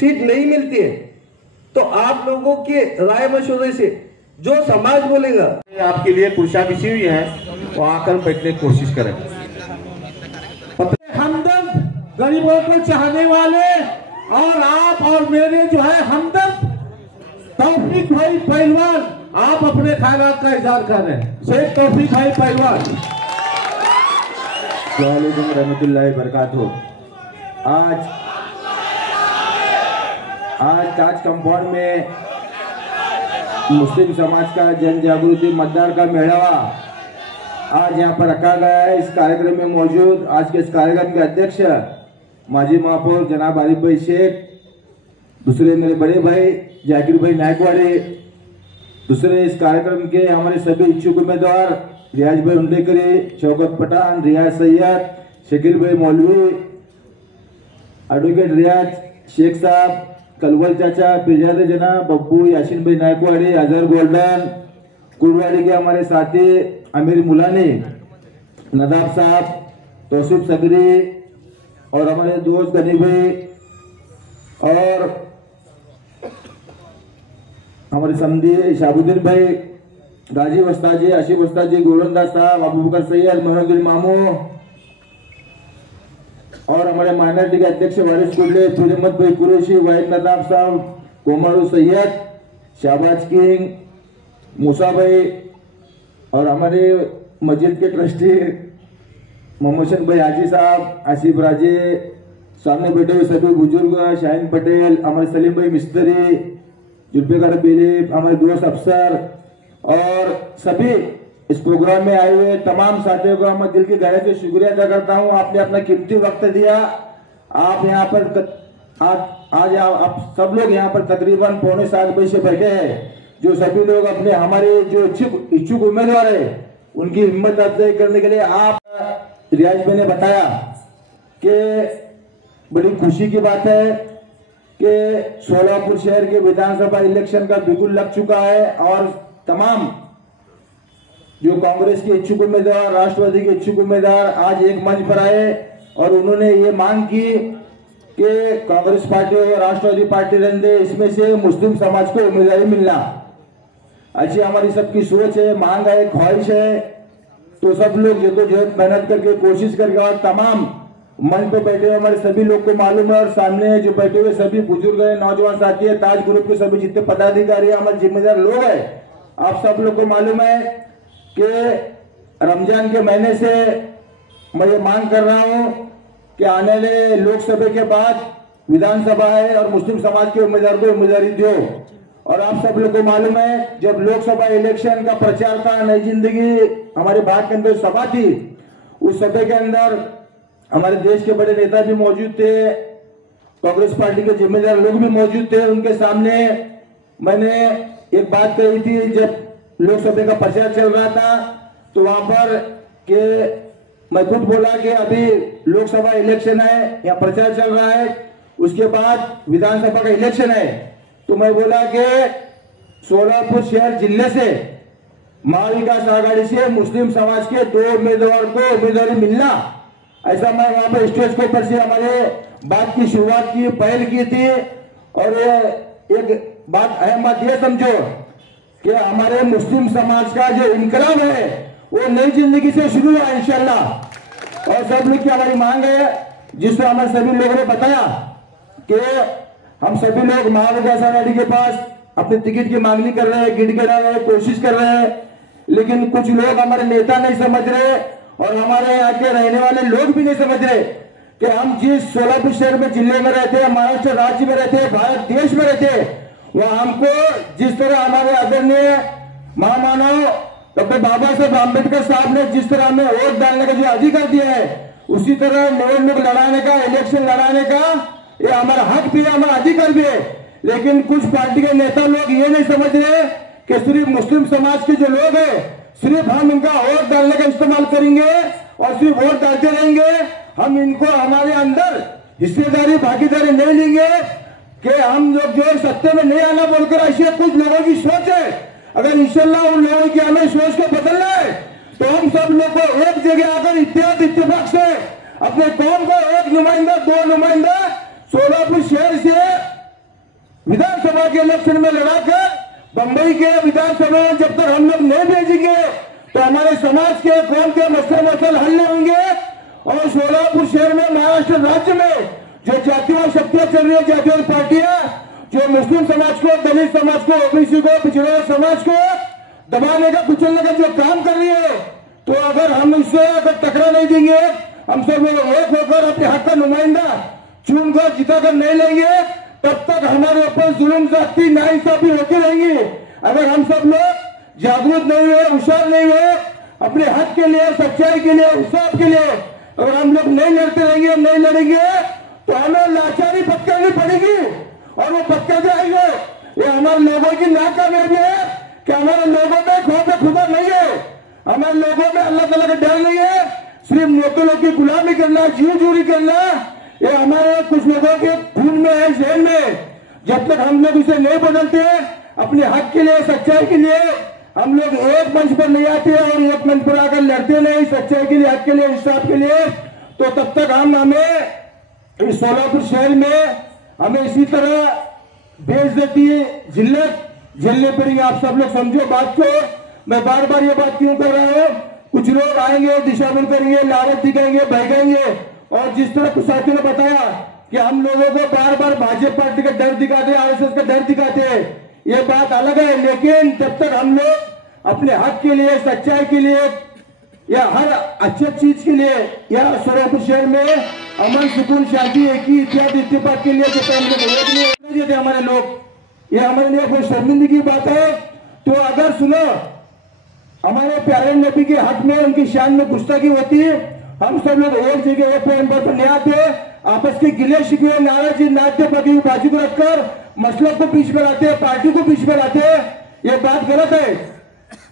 Seat नहीं मिलती है तो आप लोगों के राय मशवरे से जो समाज बोलेगा, आपके लिए कुर्सियां बिछी हुई है, वो आकर बैठने की कोशिश करें। हमदर्द, गरीबों को चाहने वाले और आप और मेरे जो है हमदर्द तौफीक भाई पहलवान, आप अपने ख्यालात का इजहार कर रहे हैं। शेख तौफीक भाई पहलवान। वालेकुम रहमतुल्लाहि बरकातहू। आज ताज कंपाउंड में मुस्लिम समाज का जन जागृति मतदार का मेळावा आज यहाँ पर रखा गया है। इस कार्यक्रम में मौजूद आज के इस कार्यक्रम के अध्यक्ष माजी महापौर जनाब आरिफ भाई शेख, दूसरे मेरे बड़े भाई जाकिर भाई नायकवाड़ी, दूसरे इस कार्यक्रम के हमारे सभी इच्छुक उम्मीदवार रियाज भाई उंडेकरी, शौकत पठान, रियाज सैयद, शकील भाई मौलवी, एडवोकेट रियाज शेख साहब, कलवल चाचा, पिरजादे जनाब, बब्बू, यासीन भाई नायकवाड़ी, अजहर गोल्डन, कुरवाड़ी के हमारे साथी अमीर मुलानी, नदाब साहब, तौसीफ सगरी और हमारे दोस्त गनी भाई और हमारे समझी शाहबुद्दीन भाई, गाजी वस्ताजी, आशिफ वस्ताजी, गोलंदाज साहब, अबू बकर सैयद, मोहम्मद मामू और हमारे माइनॉरिटी के अध्यक्ष वारिस कुल्ले, फिरमत भाई कुरैशी, वाहिद नदाब साहब, कोमारू सैयद, शाहबाज किंग, मूसा भाई और हमारे मस्जिद के ट्रस्टी मोहम्मद भाई हाजी साहब, आसिफ राजे, सामने बैठे हुए सभी बुजुर्ग, शाहीन पटेल, हमारे सलीम भाई मिस्त्री, जुल्फिकार बिलीफ, हमारे दोस्त अफसर और सभी इस प्रोग्राम में आए हुए तमाम साथियों को मैं दिल की गहराई से शुक्रिया अदा करता हूं। आपने अपना कीमती वक्त दिया। आप यहाँ पर आज आप सब लोग यहाँ पर तकरीबन 6:45 बजे से बैठे हैं। जो सभी लोग अपने हमारे जो इच्छुक उम्मीदवार है उनकी हिम्मत अफजाई करने के लिए आप रियाज भाई ने बताया कि बड़ी खुशी की बात है कि सोलापुर शहर के विधानसभा इलेक्शन का बिगुल लग चुका है और तमाम जो कांग्रेस के इच्छुक उम्मीदवार, राष्ट्रवादी के इच्छुक उम्मीदवार आज एक मंच पर आए और उन्होंने ये मांग की कि कांग्रेस पार्टी और राष्ट्रवादी पार्टी रहने दे, इसमें से मुस्लिम समाज को उम्मीदवारी मिलना। अच्छी हमारी सबकी सोच है, मांग है, ख्वाहिश है। तो सब लोग जद्दोजहद मेहनत करके कोशिश करके और तमाम मंच पे बैठे हुए हमारे सभी लोग को मालूम है और सामने जो बैठे हुए सभी बुजुर्ग है, नौजवान साथी है, ताज ग्रुप के सभी जितने पदाधिकारी हमारे जिम्मेदार लोग है, आप सब लोग को मालूम है कि रमजान के महीने से मैं ये मांग कर रहा हूं कि आने वाले लोकसभा के बाद विधानसभा है और मुस्लिम समाज के उम्मीदवार को उम्मीदवारी दो। और आप सब लोग को मालूम है जब लोकसभा इलेक्शन का प्रचार था, नई जिंदगी हमारे भारत के अंदर सभा थी, उस सभा के अंदर हमारे देश के बड़े नेता भी मौजूद थे, कांग्रेस पार्टी के जिम्मेदार लोग भी मौजूद थे। उनके सामने मैंने एक बात कही थी, जब लोकसभा का प्रचार चल रहा था तो वहां पर के मैं खुद बोला कि अभी लोकसभा इलेक्शन है, यहाँ प्रचार चल रहा है, उसके बाद विधानसभा का इलेक्शन है। तो मैं बोला कि सोलापुर शहर जिले से महाविकास आघाड़ी से मुस्लिम समाज के 2 उम्मीदवार को उम्मीदवारी मिलना, ऐसा मैं वहां पर स्टेज के ऊपर से हमारे बात की शुरुआत की, पहल की थी। और एक बात अहम बात यह समझो कि हमारे मुस्लिम समाज का जो इनकलाब है वो नई जिंदगी से शुरू हुआ इंशाल्लाह। और सब लोग की हमारी मांग है, जिस तरह हमारे सभी लोगों ने बताया कि हम सभी लोग महाविकास आघाड़ी के पास अपने टिकट की मांगनी कर रहे हैं, गिड़गिड़ा रहे हैं, कोशिश कर रहे हैं, लेकिन कुछ लोग हमारे नेता नहीं समझ रहे और हमारे यहाँ के रहने वाले लोग भी नहीं समझ रहे कि हम जिस सोलापुर शहर में जिले में रहते हैं, महाराष्ट्र राज्य में रहते हैं, भारत देश में रहते हैं, वह हमको जिस तरह हमारे आदरणीय महामानव डॉक्टर बाबा साहब आम्बेडकर साहब ने जिस तरह हमें वोट डालने का जो अधिकार दिया है, उसी तरह निवडणूक लड़ाने का, इलेक्शन लड़ाने का ये हमारा हक भी है, हमारा अधिकार भी है। लेकिन कुछ पार्टी के नेता लोग ये नहीं समझ रहे कि सिर्फ मुस्लिम समाज के जो लोग हैं सिर्फ हम इनका वोट डालने का इस्तेमाल करेंगे और सिर्फ वोट डालते रहेंगे, हम इनको हमारे अंदर हिस्सेदारी भागीदारी नहीं लेंगे कि हम लोग जो सत्ते में नहीं आना बोलकर, ऐसे कुछ लोगों की सोच है। अगर इंशाल्लाह उन लोगों की हमें सोच को बदलना है तो हम सब लोग को एक जगह आकर इत्तेफाक से अपने कौम को एक नुमाइंदा, 2 नुमाइंदा सोलापुर शहर से विधानसभा के इलेक्शन में लड़ाकर बंबई के विधानसभा में जब तक हम लोग नहीं भेजेंगे तो हमारे समाज के कौन के मसले हल नहीं होंगे। और सोलापुर शहर में, महाराष्ट्र राज्य में जो जातिवाद शक्तियां चल रही है, जातिवाद पार्टियां जो मुस्लिम समाज को, दलित समाज को, ओबीसी को, पिछड़े हुए समाज को दबाने का, कुचलने का जो काम कर रही है, तो अगर हम इससे अगर टकरा नहीं देंगे, हम सब लोग एक होकर अपने हक का नुमाइंदा चुनकर जिताकर नहीं लेंगे, तब तक हमारे ऊपर जुल्म, जाति, नाइंसाफी होती रहेंगी। अगर हम सब लोग जागरूक नहीं हुए, होशियार नहीं हुए, अपने हक के लिए, सच्चाई के लिए, इंसाफ के लिए अगर हम लोग नहीं लड़ते रहेंगे, नहीं लड़ेंगे, तो हमें लाचारी पत्करनी पड़ेगी और वो पत्कर जाएंगे। ये हमारे लोगों की नाकामयाबी है कि हमारे लोगों में खौफ खुदा नहीं है, हमारे लोगों में अल्लाह ताला का डर नहीं है। सिर्फ नौकरों की गुलामी करना, जीव चोरी करना, ये हमारे कुछ लोगों के खून में है, जहन में। जब तक हम लोग इसे नहीं बदलते, अपने हक के लिए, सच्चाई के लिए हम लोग एक मंच पर नहीं आते और एक मंच पर आकर लड़ते नहीं सच्चाई के लिए, हक के लिए, इंसाफ के लिए, तो तब तक हमें इस सोलापुर शहर में हमें इसी तरह बेइज्जती, जिल्लत झेलने पड़ेगी। आप सब लोग समझो बात को। मैं बार बार ये बात क्यों कर रहा हूँ, कुछ लोग आएंगे, दिशाभूल करेंगे, लालच दिखाएंगे, बहकाएंगे, और जिस तरह कुछ साथियों ने बताया कि हम लोगों को बार बार भाजपा पार्टी का डर दिखाते, आरएसएस का डर दिखाते, ये बात अलग है। लेकिन जब तक हम लोग अपने हक के लिए, सच्चाई के लिए, या हर अच्छी चीज के लिए, या सोलापुर शहर में अमन, सुकून, शांति, एकी, इत्यादि, इत्तेफाक के लिए देते हमारे लोग, ये हमारे लिए कोई शर्मिंदगी की बात है। तो अगर सुनो, हमारे प्यारे नबी के हक में, उनकी शान में गुस्ताखी होती है, हम सब लोग एक जगह एक पॉइंट पर नहीं आते, आपस के गिले शिकवे, नाराजी, नाट्य पकी बाजू को रखकर मसलों को बीच में लाते, पार्टी को बीच में लाते, ये बात गलत है।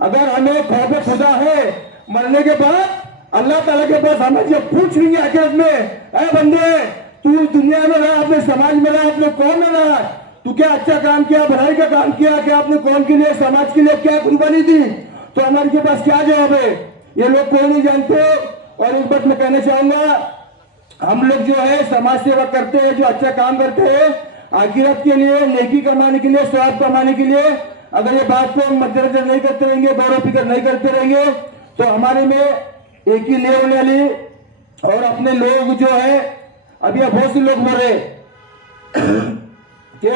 अगर हमें खौफ खुदा है, मरने के बाद अल्लाह ताला के पास हमें जब पूछ लेंगे आखिरत में, ऐ बंदे तू दुनिया में रहा, अपने समाज में रहा, अपने कौम में रहा, तू क्या अच्छा काम किया, भलाई का काम किया, क्या अपने कौम के लिए, समाज के लिए क्या कुर्बानी दी, तो हमारे के पास क्या जवाब है, ये लोग कोई नहीं जानते। और एक बात मैं कहना चाहूंगा, हम लोग जो है समाज सेवा करते हैं, जो अच्छा काम करते हैं, आखिरत के लिए, नेकी कमाने के लिए, स्वाब कमाने के लिए, अगर ये बात को हम मद्देनजर नहीं करते रहेंगे, गौरव फिक्र नहीं करते रहेंगे, तो हमारे में एक ही ले होने वाली, और अपने लोग जो है, अभी बहुत से लोग बोल रहे कि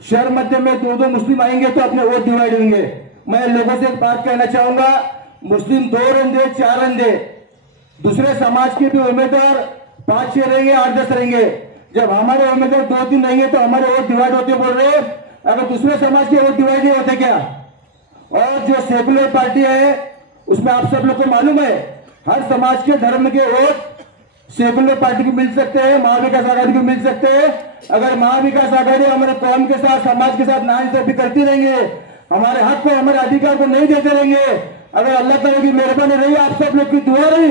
शहर मध्य में दो मुस्लिम आएंगे तो अपने वोट डिवाइड होंगे। मैं लोगों से एक बात कहना चाहूंगा, मुस्लिम 2 रंधे, 4 रंधे, दूसरे समाज के भी उम्मीदवार 5-6 रहेंगे, 8-10 रहेंगे। जब हमारे उम्मीदवार 2-3 रहेंगे तो हमारे वोट डिवाइड होते बोल रहे, अगर दूसरे समाज के वोट डिवाइड नहीं होते क्या? और जो सेकुलर पार्टी है उसमें आप सब लोग को मालूम है, हर समाज के धर्म के वोट सेकुलर पार्टी को मिल सकते हैं, महाविकास आघाड़ी को मिल सकते हैं। अगर महाविकास आघाड़ी हमारे कौम के साथ, समाज के साथ नाइंसाफी करती रहेंगे, हमारे हक को, हमारे अधिकार को नहीं देते रहेंगे, अगर अल्लाह ताला की मेहरबानी रही, आप सब लोग की दुआ रही,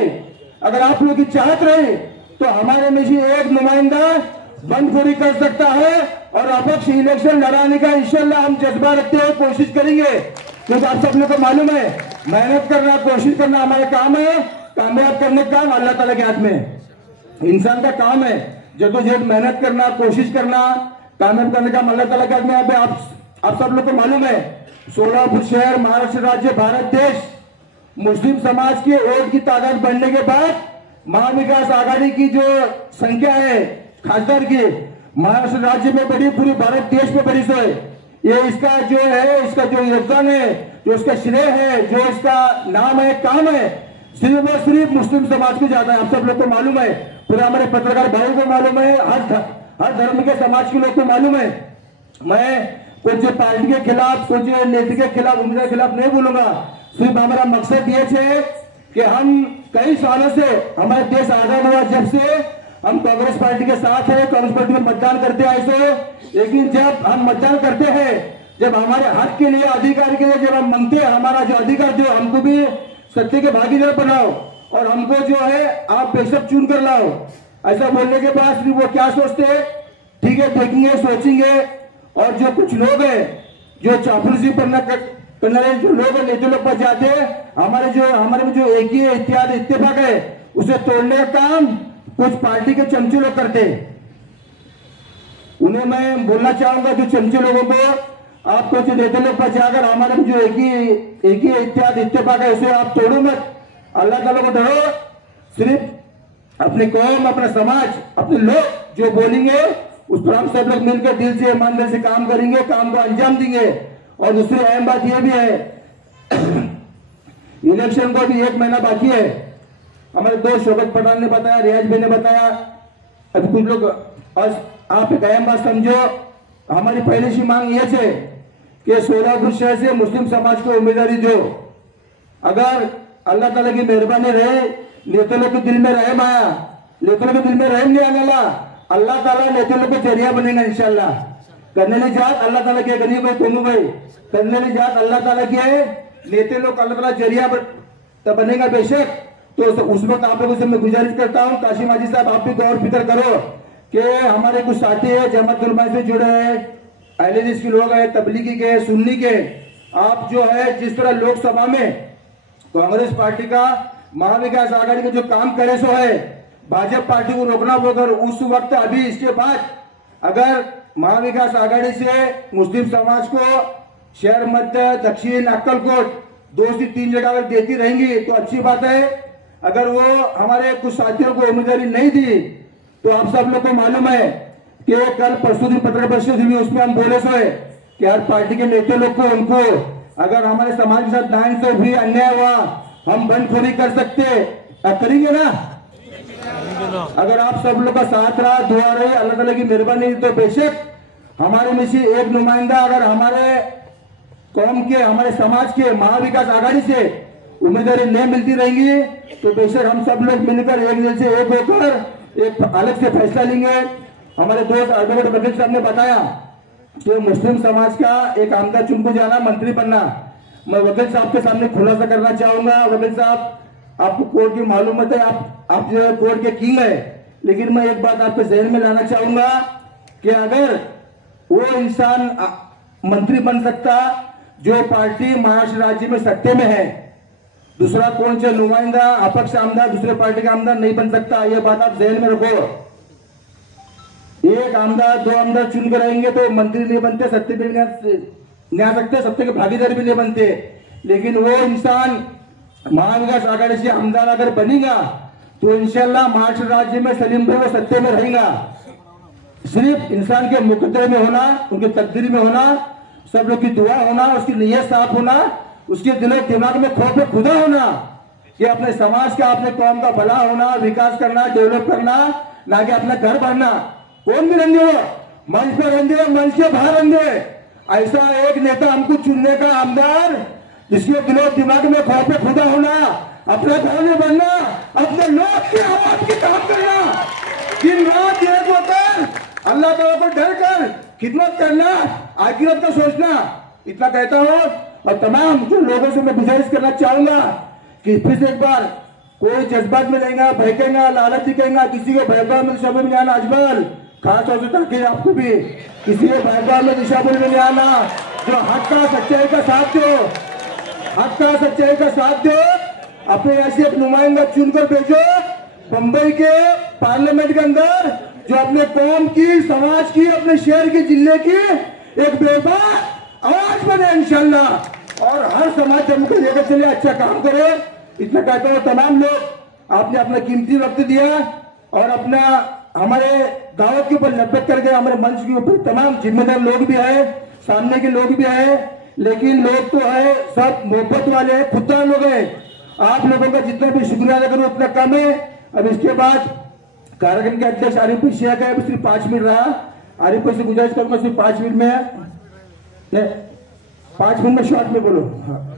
अगर आप लोग की चाहत रही, तो हमारे में से एक नुमाइंदा बंदखोरी कर सकता है और अपक्ष इलेक्शन लड़ाने का इंशाल्लाह हम जज्बा रखते हैं, कोशिश करेंगे। क्योंकि आप सब लोग को मालूम है, मेहनत करना, कोशिश करना हमारा काम है, कामयाब करने का काम अल्लाह ताला के हाथ में है। इंसान का काम है जद्दोजहद, मेहनत करना, कोशिश करना, कामयाब करने का काम अल्लाह ताला के हाथ में है। आप सब लोग को मालूम है, सोलापुर शहर, महाराष्ट्र राज्य, भारत देश, मुस्लिम समाज के वोट की तादाद बढ़ने के बाद महाविकास आघाड़ी की जो संख्या है खासदार की, महाराष्ट्र राज्य में बड़ी, पूरी भारत देश में बड़ी सो है। ये इसका जो है, इसका जो योगदान है, जो इसका श्रेय है, जो इसका नाम है, काम है, सिर्फ और सिर्फ मुस्लिम समाज को जाता है। आप सब लोग को मालूम है, पूरा हमारे पत्रकार भाई को मालूम है, हर धर्म के समाज के लोग को मालूम है। मैं कुछ पार्टी के खिलाफ, कुछ नीति के खिलाफ, उम्मीदवार के खिलाफ नहीं बोलूंगा। सिर्फ हमारा मकसद ये है कि हम कई सालों से, हमारा देश आजाद हुआ जब से, हम कांग्रेस पार्टी के साथ है, कांग्रेस पार्टी में मतदान करते आए सो, लेकिन जब हम मतदान करते हैं, जब हमारे हक के लिए, अधिकार के लिए जब हम मांगते हैं, हमारा जो अधिकार, जो हमको भी सत्य के भागीदार बनाओ और हमको जो है आप बेशक चुन कर लाओ, ऐसा बोलने के बाद वो क्या सोचते हैं, ठीक है देखेंगे, सोचेंगे। और जो कुछ लोग हैं जो चापलूसी करने जो लोग हैं, नेता लोग पर जाते हैं, हमारे में जो एक ही इत्यादि इत्तेफाक है उसे तोड़ने का काम कुछ पार्टी के चमचे लोग करते हैं। उन्हें मैं बोलना चाहूंगा जो चमचे लोगों को, आपको जो नेता लोग पर जाकर हमारे जो एक ही इत्तेफाक है उसे आप तोड़ो मत, अल्लाह ताला को डरो, सिर्फ अपनी कौम, अपना समाज, अपने लोग जो बोलेंगे उस पर हम सब लोग मिलकर दिल से ईमानदारी से काम करेंगे, काम को अंजाम देंगे। और दूसरी अहम बात यह भी है इलेक्शन को भी 1 महीना बाकी है। हमारे दोस्त शौकत पठान ने बताया, रियाज भाई ने बताया, अभी कुछ लोग, और आप एक अहम बात समझो, हमारी पहली सी मांग ये है कि सोलापुर शहर से मुस्लिम समाज को उम्मीदवारी दो। अगर अल्लाह ताला की मेहरबानी रहे, नेता लोग के दिल में रहम आया, नेता लोग के दिल में रहम नहीं आने वाला, अल्लाह ताला नेता लोग को जरिया बनेगा इंशाल्लाह। करने ली जात अल्लाह ताला के गरीब भाई कोमू भाई, करने ली जात अल्लाह ताला के नेते लोग अल्लाह ताला जरिया बनेगा बेशक। तो उस वक्त आप लोगों से मैं गुजारिश करता हूँ, काशिम हाजी साहब आप भी गौर फिक्र करो कि हमारे कुछ साथी है जमात उलमा से जुड़े हैं, अहले हदीस के लोग हैं, तबलीगी के, सुन्नी के, आप जो है जिस तरह लोकसभा में कांग्रेस पार्टी का महाविकास आघाड़ी का जो काम करे सो है, भाजपा पार्टी को रोकना होगा। उस वक्त अभी इसके बाद अगर महाविकास आघाड़ी से मुस्लिम समाज को शहर मध्य, दक्षिण, अक्कलकोट 2 से 3 जगह अगर देती रहेंगी तो अच्छी बात है। अगर वो हमारे कुछ साथियों को उम्मीदवारी नहीं दी तो आप सब लोग को मालूम है कि कल परसों दिन पत्रकार परिषद हुई, उसमें हम बोले सो है कि हर पार्टी के नेता लोग को, उनको अगर हमारे समाज के साथ नाइंसाफी हुई, अन्याय हुआ, हम बंदखोरी कर सकते, करेंगे ना? अगर आप सब लोग का साथ रहा, दुआ रही, अल्लाह ताला की मेहरबानी, तो बेशक हमारे में से एक नुमाइंदा अगर हमारे कौम के, हमारे समाज के महाविकास आघाड़ी से उम्मीदवारी नहीं मिलती रहेंगी तो बेशक हम सब लोग मिलकर एक दिल से एक होकर एक अलग से फैसला लेंगे। हमारे दोस्त एडवोकेट वकील साहब ने बताया कि मुस्लिम समाज का एक आमदार चुन को जाना, मंत्री बनना। मैं वकील साहब के सामने खुलासा करना चाहूंगा। वकील साहब, आपको कोर्ट की मालूमत है, आप जो है कोर्ट के किंग है, लेकिन मैं एक बात आपके जहन में लाना चाहूंगा कि अगर वो इंसान मंत्री बन सकता जो पार्टी महाराष्ट्र राज्य में सत्ते में है, दूसरा कौन से नुमाइंदा, अपक्ष आमदार दूसरे पार्टी का आमदार नहीं बन सकता। यह बात आप जहन में रखो। एक आमदार, 2 आमदार चुन कर रहेंगे तो मंत्री नहीं बनते, सत्ते पे नहीं आ सकते, सत्ते के भागीदार भी नहीं बनते। लेकिन वो इंसान महाविकास आघाड़ी से आमदार अगर बनेगा तो इंशाल्लाह महाराष्ट्र राज्य में सलीम भाई वो सत्ते में रहेगा। सिर्फ इंसान के मुकद्दर में होना, उनके तकदीर में होना, सब लोग की दुआ होना, उसकी नीयत साफ होना, उसके दिलो दिमाग में खौफ खुदा होना कि अपने समाज का, अपने कौम का भला होना, विकास करना, डेवलप करना, ना कि अपना घर बढ़ना। कौन भी रहने हो, मंच पर रहने, मंच के बाहर रहने, ऐसा एक नेता हमको चुनने का, आमदार जिसके दिलो दिमाग में खौफ खुदा होना, अपने घर में बनना, अपने लोग की आवाज की काम करना, दिन रात एक होकर अल्लाह ताला को डर कर खिदमत करना, आखिरत का सोचना। इतना कहता हूँ और तमाम जो लोगों से मैं गुजारिश करना चाहूंगा कि फिर से एक बार कोई जज्बात में रहेगा, भड़केगा, लालच दिखेगा, किसी को भयभाव में दिशापुर में आना, अजमल खास तौर से ताकि आपको भी किसी को भयभाव में दिशापुर में नहीं आना। जो हक का, सच्चाई का साथ दो, हक का, सच्चाई का साथ दो, अपने ऐसे एक नुमाइंदा चुनकर भेजो बंबई के पार्लियामेंट के अंदर, जो अपने कौम की, समाज की, अपने शहर की, जिले की एक बेबाक आवाज बने इंशाल्लाह, और हर समाज जम्मू को लेकर चले, अच्छा काम करे। इतना कहता हूँ तमाम लोग आपने अपना कीमती वक्त दिया और अपना हमारे दावत के ऊपर लब्बत कर गए, हमारे मंच के ऊपर तमाम जिम्मेदार लोग भी है, सामने के लोग भी है, लेकिन लोग तो है सब मोहब्बत वाले, खुददार लोग हैं। आप लोगों का जितना भी शुक्रिया अदा करूं उतना कम है। अब इसके बाद कार्यक्रम के अध्यक्ष आरिफ शेख है, सिर्फ 5 मिनट रहा, आरिफ से गुजारिश करूंगा सिर्फ 5 मिनट में, 5 मिनट में शॉर्ट में बोलो। हाँ।